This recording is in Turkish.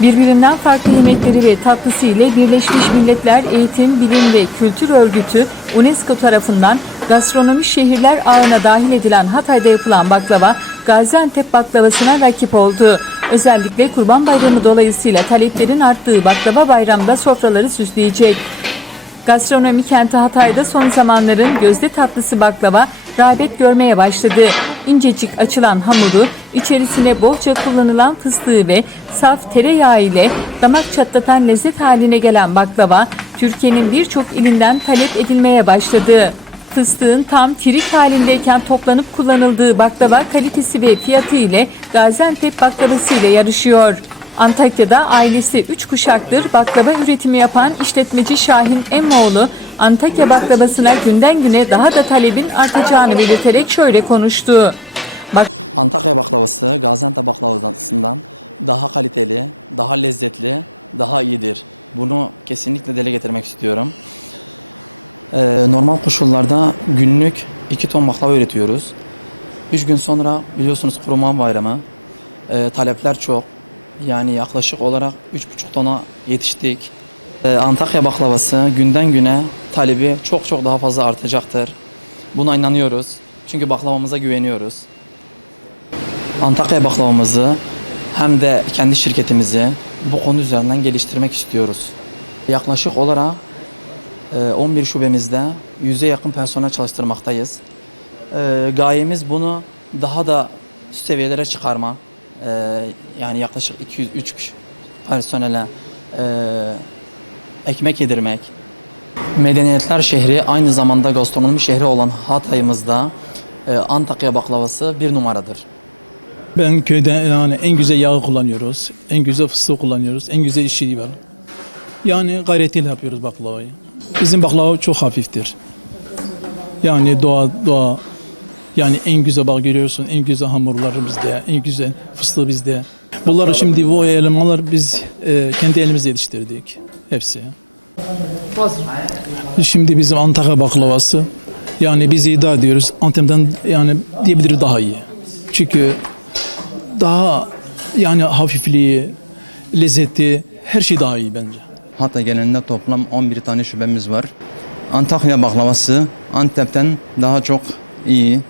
Birbirinden farklı yemekleri ve tatlısı ile Birleşmiş Milletler Eğitim, Bilim ve Kültür Örgütü UNESCO tarafından gastronomi şehirler ağına dahil edilen Hatay'da yapılan baklava Gaziantep baklavasına rakip oldu. Özellikle Kurban Bayramı dolayısıyla taleplerin arttığı baklava bayramda sofraları süsleyecek. Gastronomi kenti Hatay'da son zamanların gözde tatlısı baklava rağbet görmeye başladı. İncecik açılan hamuru, içerisine bolca kullanılan fıstığı ve saf tereyağı ile damak çatlatan lezzet haline gelen baklava, Türkiye'nin birçok ilinden talep edilmeye başladı. Fıstığın tam kirik halindeyken toplanıp kullanıldığı baklava kalitesi ve fiyatı ile Gaziantep baklavası ile yarışıyor. Antakya'da ailesi 3 kuşaktır baklava üretimi yapan işletmeci Şahin Emmoğlu, Antakya baklavasına günden güne daha da talebin artacağını belirterek şöyle konuştu. Bak Antakya baklavası Gaziantep baklavasından daha kaliteli, daha lezzetli, daha iyidir. Bunu kesinlikle dile getirmek istiyorum. Ee, normal koşullarda günlük 2 ton baklava üretiyoruz. 3 gün sonra biliyorsunuz Kurban Bayramı. Ee, talepler çok. Yani yaklaşık olarak 3,5 tona yetiştik. Ee, Antakya baklavası günden güne talebi çok çok daha fazla artacaktır. Buna inanıyoruz. Çünkü baklavamıza güveniyoruz. Antakya baklavamızı hem de kendi şirketimizi bu konu üzerinden geliştirmek istiyoruz. Yaklaşık olarak e, 11 şubemizde 100'e yakın personel çalıştırmaktayız. E, Gayemiz bunu daha da üst seviyelere çıkarma. E, Yani yaklaşık 200-3 personele e, ekmek yedirmek. Medeniyetler şehri aynı zamanda gastronomi şehri olan Hatay'ımızda e, Antakya baklavası bir numaradır. Ben köyde yani en güzel yağı kullanıyoruz. En güzel fıstığı kullanıyoruz. En güzel işçiliği var. Yani gayretiyle yapıyoruz baklavayı. Bizim baklava çok hafiftir. Yani doğa doğa yani en güzel bak görüyorsun en güzel hamurları bizde, en güzel fıstığı bizde. Bunları şimdi bu elemanlar biz e, kendi elimizle yetiştirdik. Hepsi. Şimdi bizim Antakya baklavası yani biz iddia ediyoruz Antep'ten yani diyebiliriz daha iyi. Çünkü daha yani hafifliği, lezzeti her şey daha iyi bence. Hatay genelinde toplam 11 tane şubemiz var. Antakya baklavası Antep'ten daha çok iyi,